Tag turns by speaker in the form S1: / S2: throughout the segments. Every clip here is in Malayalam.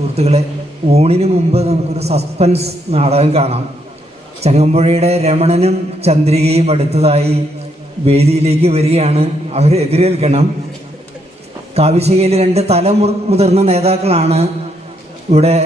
S1: സുഹൃത്തുക്കളെ ഊണിന് മുമ്പ് നമുക്കൊരു സസ്പെൻസ് നാടകം കാണാം. ചങ്ങമ്പുഴയുടെ രമണനും ചന്ദ്രികയും അടുത്തതായി വേദിയിലേക്ക് വരികയാണ്. അവർ എതിരേൽക്കണം. കാവിശയിലെ രണ്ട് തല മുതിർന്ന നേതാക്കളാണ് ഇവിടെ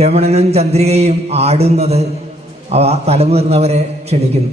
S1: രമണനും ചന്ദ്രികയും ആടുന്നത്. അവ തലമുതിർന്നവരെ ക്ഷണിക്കുന്നു.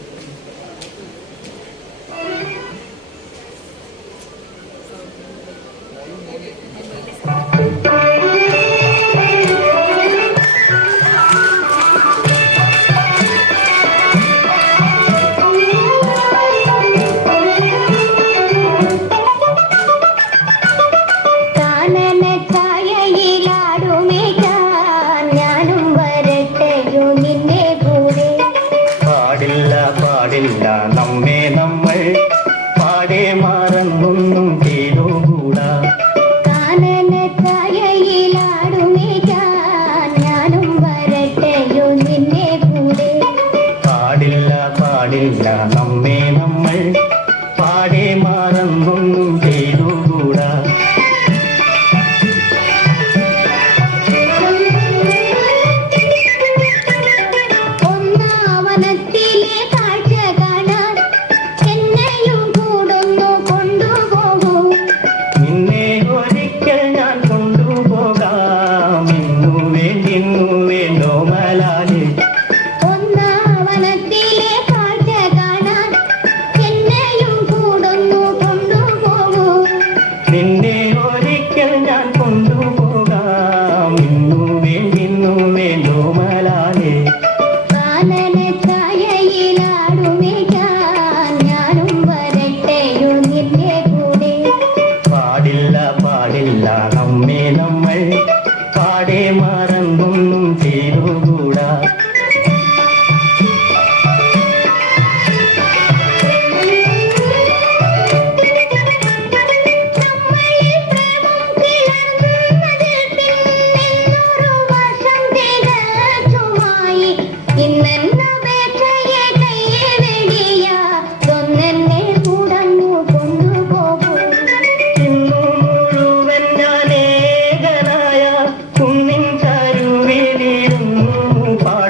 S2: നമ്മെ നമ്മൾ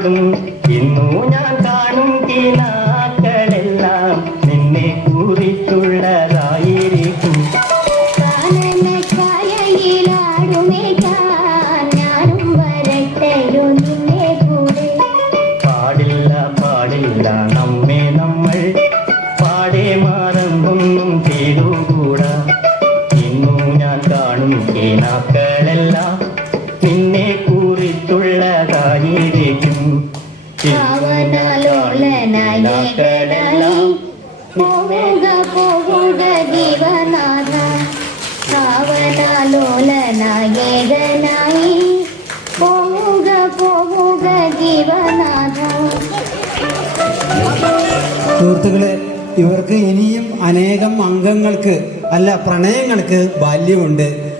S2: പാടും ഇന്നു ഞാൻ കാണും കിനാക്കളെല്ലാം നിന്നെ കുറിച്ചുള്ളതായിരിക്കും. പാടില്ല പാടില്ല നമ്മെ നമ്മൾ പാടെ മാറമ്പൊന്നും ചെയ്തുകൂടാ. ഇന്നു ഞാൻ കാണും കിനാക്കളെല്ലാം
S3: പോവുക പോവുക പോവുക
S1: സുഹൃത്തുക്കളെ ഇവർക്ക് ഇനിയും അനേകം അംഗങ്ങൾക്ക് അല്ല പ്രണയങ്ങൾക്ക് ബാല്യമുണ്ട്.